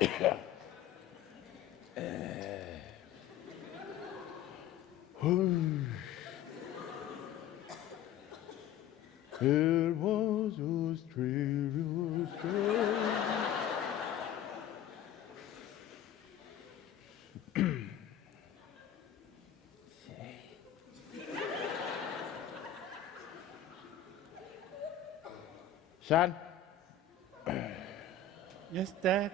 It was Australia. Son? Yes, Dad.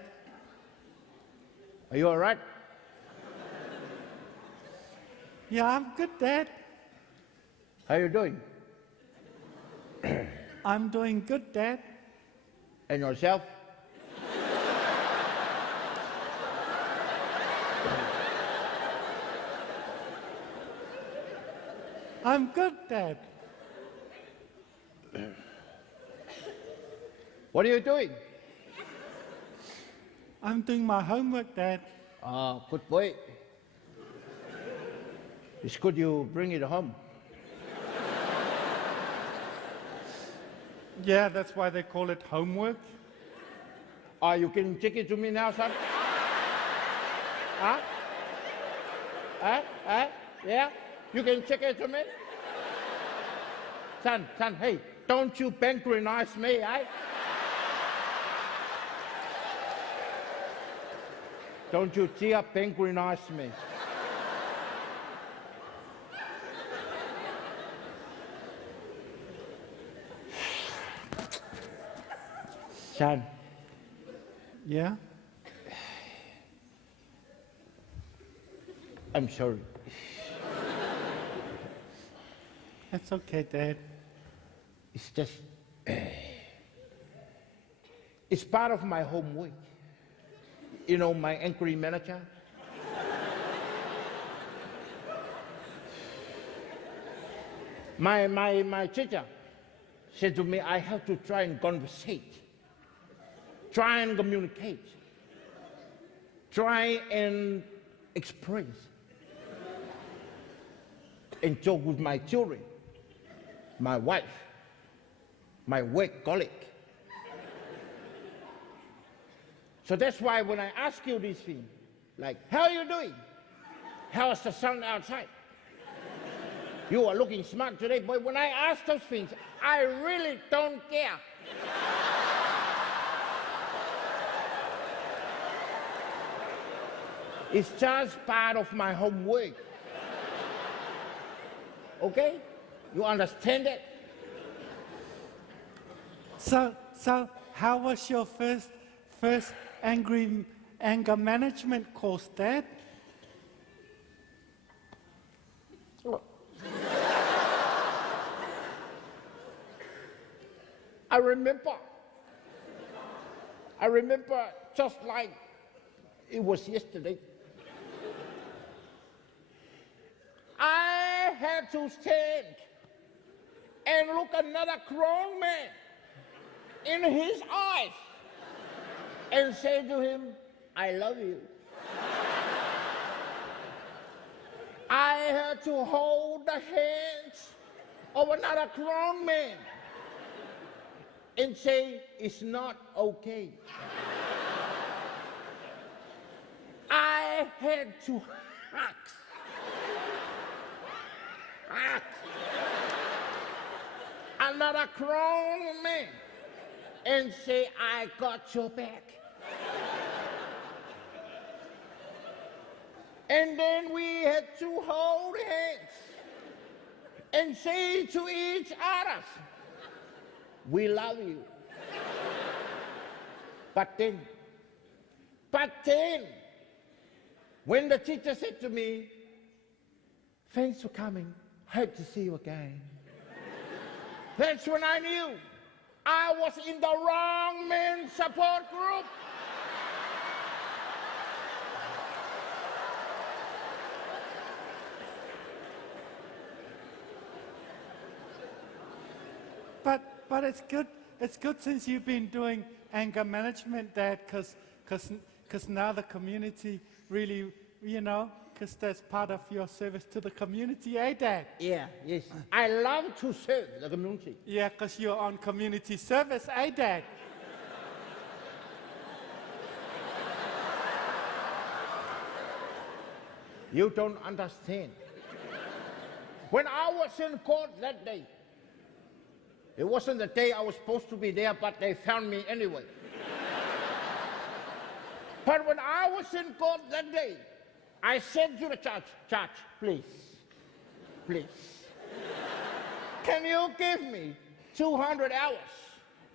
Are you all right? Yeah, I'm good, Dad. How you doing? I'm doing good, Dad. And yourself? I'm good, Dad. What are you doing? I'm doing my homework, Dad. Good boy. It's good you bring it home. Yeah, that's why they call it homework. You can check it to me now, son? Huh? Yeah? You can check it to me? Son, hey, don't you patronize me, eh? Don't you dare patronize me. Son. Yeah? I'm sorry. That's okay, Dad. It's just... it's part of my homework. You know, my angry manager. My teacher said to me, I have to try and conversate. Try and communicate. Try and express. And joke with my children, my wife, my work colleague. So that's why when I ask you these things, like, how are you doing? How's the sun outside? You are looking smart today, but when I ask those things, I really don't care. It's just part of my homework. Okay? You understand it? So how was your first anger management course, Dad? I remember just like it was yesterday. I had to stand and look another grown man in his eyes and say to him, I love you. I had to hold the hands of another grown man and say, it's not okay. I had to hug another grown man and say, I got your back. And then we had to hold hands and say to each other, we love you. But then, when the teacher said to me, thanks for coming, hope to see you again. That's when I knew I was in the wrong men's support group. But it's good. It's good since you've been doing anger management, Dad, because now the community really, you know, because that's part of your service to the community, eh, Dad? Yeah, yes. I love to serve the community. Yeah, because you're on community service, eh, Dad? You don't understand. When I was in court that day, it wasn't the day I was supposed to be there, but they found me anyway. But when I was in court that day, I said to the judge, please, can you give me 200 hours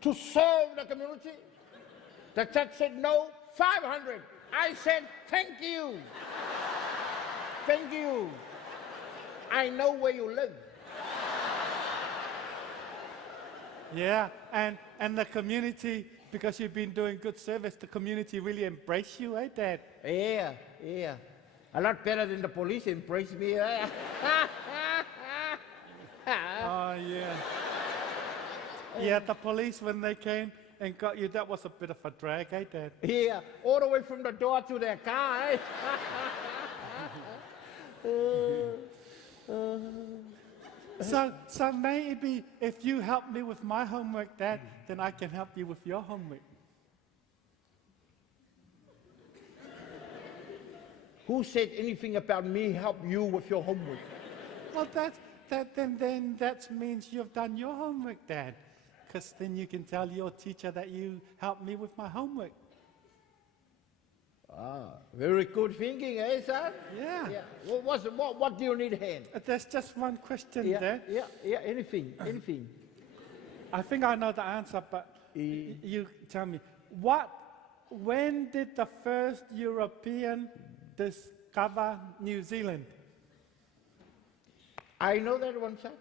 to serve the community? The judge said, no, 500. I said, thank you. Thank you. I know where you live. Yeah, and the community, because you've been doing good service, the community really embrace you, eh, Dad? Yeah. A lot better than the police embrace me. Eh? Oh, yeah. Yeah, the police, when they came and got you, that was a bit of a drag, eh, Dad? Yeah, all the way from the door to their car. Eh? So maybe if you help me with my homework, Dad, then I can help you with your homework. Who said anything about me help you with your homework? Well, then that means you've done your homework, Dad. Because then you can tell your teacher that you helped me with my homework. Very good thinking, eh, son? Yeah. What do you need, hand? There's just one question, Dad. Yeah, anything. I think I know the answer, but you tell me. When did the first European discover New Zealand? I know that one, son.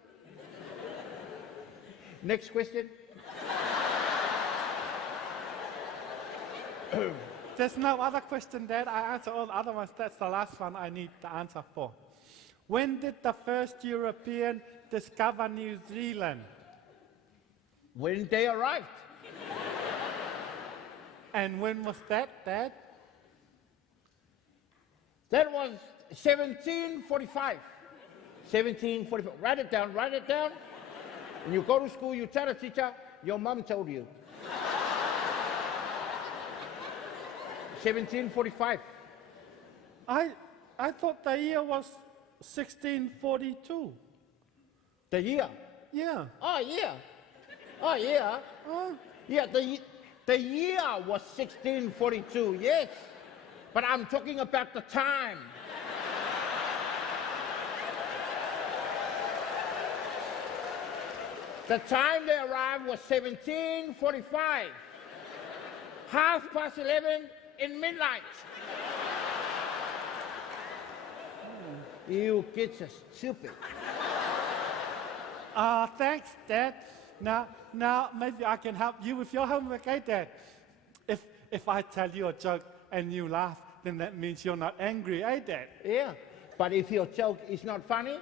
Next question. There's no other question, Dad. I answer all the other ones. That's the last one I need the answer for. When did the first European discover New Zealand? When they arrived. And when was that, Dad? That was 1745. 1745. Write it down. When you go to school, you tell the teacher, your mom told you. 1745. I thought the year was 1642. The year? Yeah. Oh, yeah. Oh. Yeah, the year was 1642, yes. But I'm talking about the time. The time they arrived was 1745. 11:30 in midnight. You kids are stupid. Thanks, Dad. Now maybe I can help you with your homework, eh, Dad? If I tell you a joke and you laugh, then that means you're not angry, eh, Dad? Yeah, but if your joke is not funny,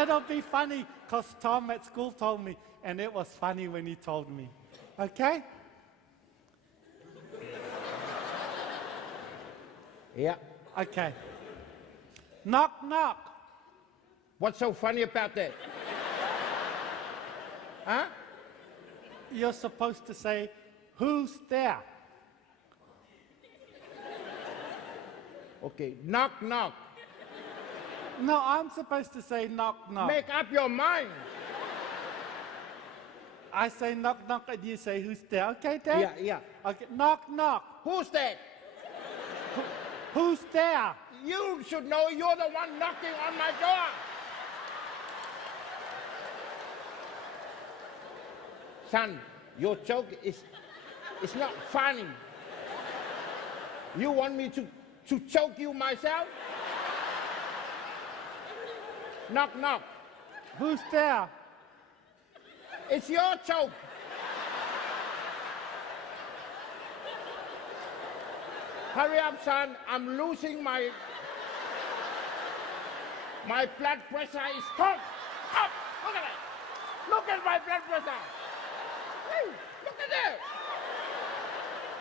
it'll be funny, because Tom at school told me, and it was funny when he told me. Okay? yeah. Okay. Knock, knock. What's so funny about that? Huh? You're supposed to say, who's there? Okay, knock, knock. No, I'm supposed to say knock, knock. Make up your mind. I say knock, knock, and you say who's there. Okay, Dad? Yeah. Okay, knock, knock. Who's that? Who's there? You should know you're the one knocking on my door. Son, your joke is not funny. You want me to choke you myself? Knock, knock. Who's there? It's your choke. Hurry up, son. I'm losing my blood pressure is up. Look at it. Look at my blood pressure. Hey, look at that.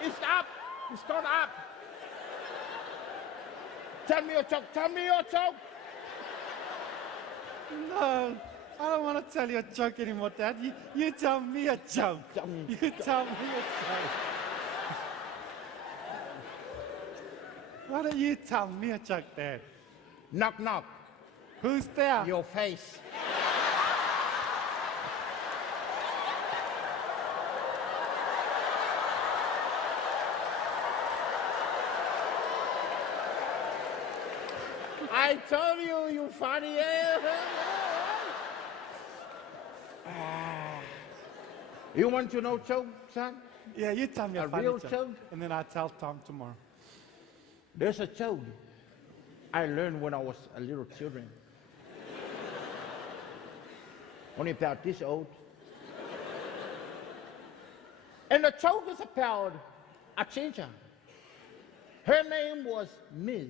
It's up. It's gone up. Tell me your joke. No, I don't want to tell you a joke anymore, Dad. You tell me a joke. You tell me a joke. Why don't you tell me a joke, Dad? Knock, knock. Who's there? Your face. I told you, you funny. You want to know joke, son? Yeah, you tell me a funny real joke. joke? And then I'll tell Tom tomorrow. There's a joke I learned when I was a little children. Only about this old. And the joke is about a teacher. Her name was Ms.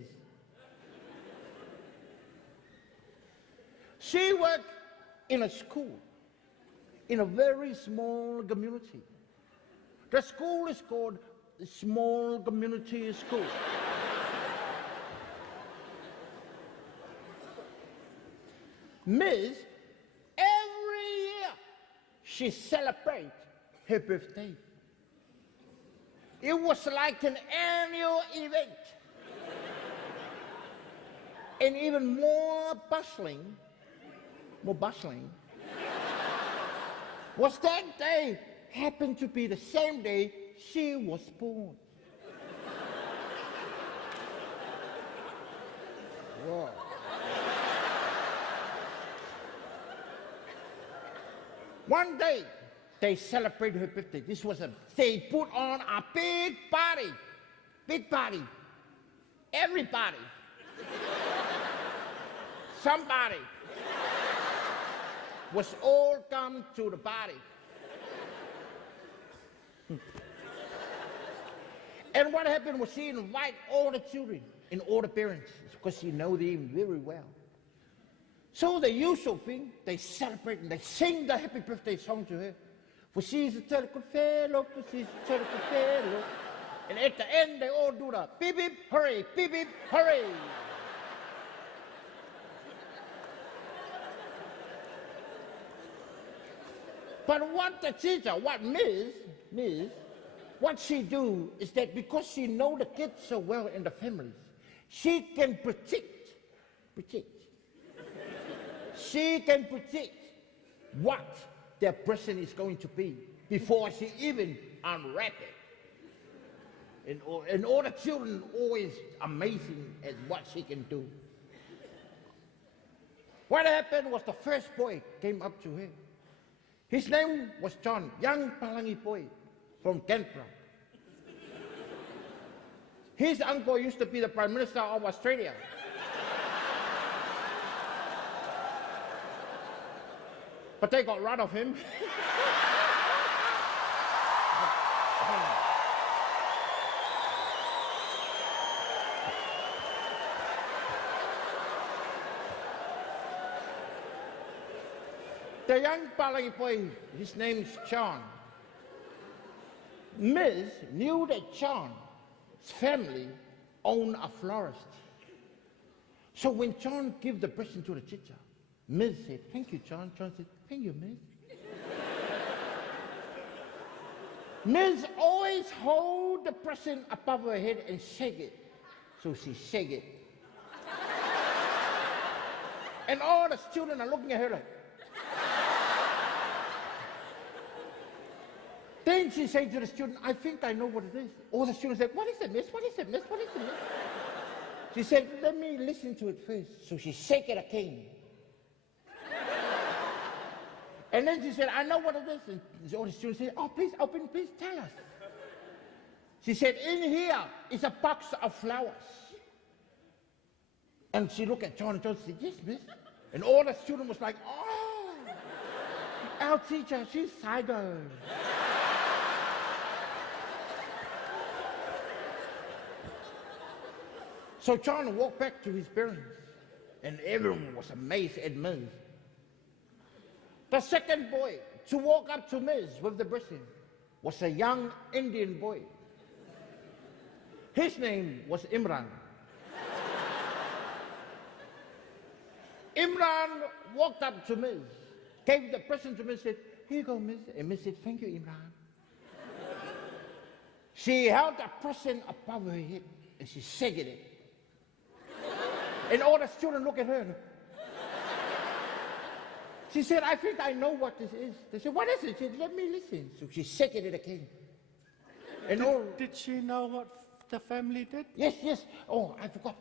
She worked in a school, in a very small community. The school is called Small Community School. Miss, every year, she celebrates her birthday. It was like an annual event. And even more bustling, was that day happened to be the same day she was born. Whoa. One day, they celebrated her birthday. They put on a big party. Everybody. Somebody was all come to the party. And what happened was she invited all the children and all the parents because she knows them very well. So the usual thing, they celebrate and they sing the happy birthday song to her. For she's a terrible fellow, for she's a terrible fellow. And at the end, they all do the beep beep, hooray, beep beep, hooray. But what the teacher, what what she do is that because she know the kids so well in the families, she can predict. She can predict what their present is going to be before she even unwrap it. And all the children always amazing at what she can do. What happened was the first boy came up to her. His name was John, young Palangi boy from Canberra. His uncle used to be the Prime Minister of Australia. But they got rid of him. The young Palangi boy, his name's John. Ms. knew that John's family owned a florist. So when John gave the present to the teacher, Ms. said, "Thank you, John." John said, "Thank you, Ms." Ms. always hold the present above her head and shake it. So she shake it. And all the children are looking at her like. Then she said to the student, "I think I know what it is." All the students said, "What is it, Miss? What is it, Miss? What is it, Miss?" She said, "Let me listen to it first." So she shake it again. And then she said, "I know what it is." And all the students said, "Oh, please open, please tell us." She said, "In here is a box of flowers." And she looked at John and John said, "Yes, Miss." And all the students was like, "Oh, our teacher, she's psycho." So John walked back to his parents, and everyone was amazed at Ms. The second boy to walk up to Ms. with the present was a young Indian boy. His name was Imran. Imran walked up to Ms., gave the present to Ms., said, "Here you go, Ms." And Ms. said, "Thank you, Imran." She held the present above her head, and she shaking it. And all the children look at her. She said, I think I know what this is. They said, what is it? She said, let me listen. So she shook it again. And Did she know what the family did? Yes, yes. Oh, I forgot.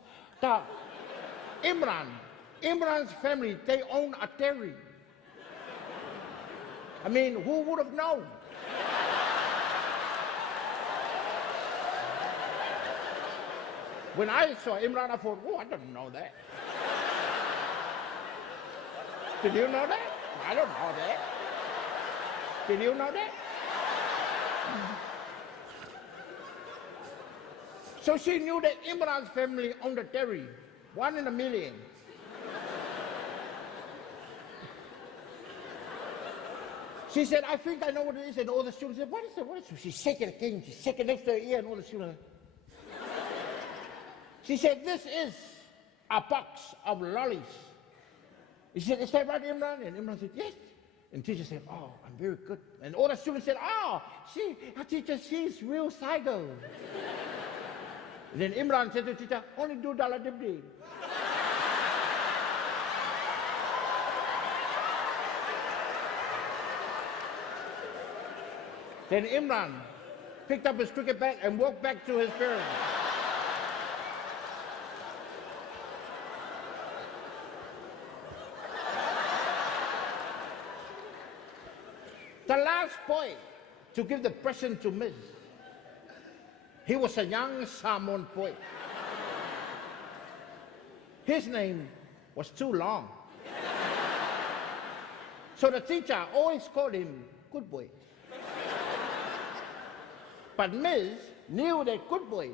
Imran's family, they own a dairy. I mean, who would have known? When I saw Imran, I thought, oh, I don't know that. Did you know that? I don't know that. Did you know that? So she knew that Imran's family owned a dairy, 1 in a million. She said, I think I know what it is. And all the students said, what is it? What is it? She shook it again. She shook it next to her ear, and all the students. She said, this is a box of lollies. He said, is that right, Imran? And Imran said, yes. And teacher said, oh, I'm very good. And all the students said, oh, our teacher, she's real psycho. And then Imran said to the teacher, only $2 dibdi. Then Imran picked up his cricket bat and walked back to his parents. The last boy to give the present to Miss, he was a young Samoan boy. His name was too long. So the teacher always called him Good Boy. But Miss knew that Good Boy,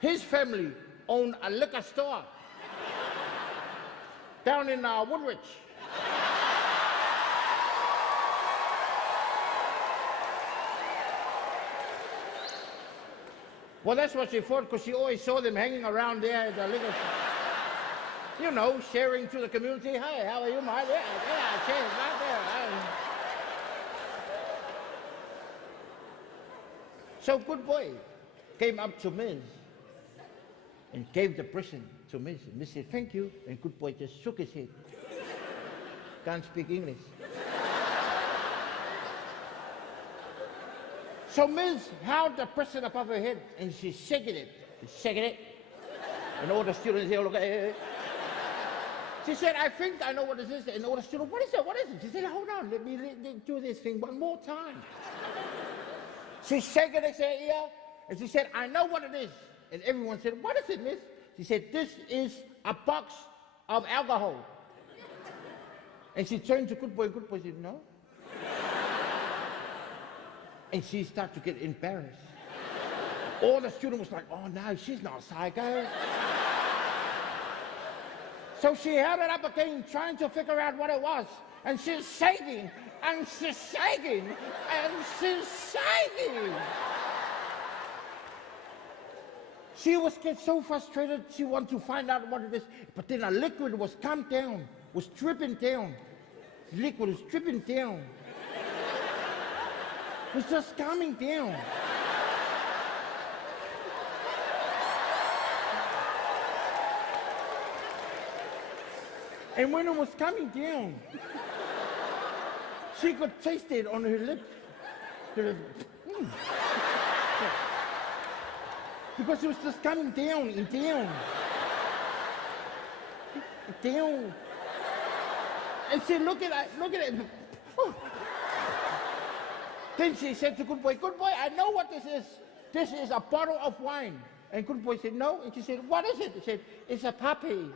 his family owned a liquor store down in Woodridge. Well, that's what she thought, because she always saw them hanging around there at the liquor store. You know, sharing to the community. Hey, how are you, mate? Yeah, cheers, right there. So Good Boy came up to Miss and gave the present to Miss. And Miss said, thank you. And Good Boy just shook his head. Can't speak English. So Miss held the present above her head and she shaking it. And all the students here look at her. She said, I think I know what this is. And all the students, what is it? What is it? She said, hold on, let me do this thing one more time. She shaking her ear and she said, I know what it is. And everyone said, what is it, Miss? She said, this is a box of alcohol. And she turned to Good Boy. Good Boy said, no. And she started to get embarrassed. All the students was like, oh no, she's not psycho. So she held it up again, trying to figure out what it was. And she's shaking, and she's shaking, and she's shaking. She was getting so frustrated, she wanted to find out what it is. But then a liquid was come down, was dripping down. Liquid was dripping down. It was just coming down. And when it was coming down, she could taste it on her lips. Because it was just coming down and down. Down. And she look at it. Then she said to Good Boy, Good Boy, I know what this is. This is a bottle of wine. And Good Boy said, no. And she said, what is it? She said, it's a puppy.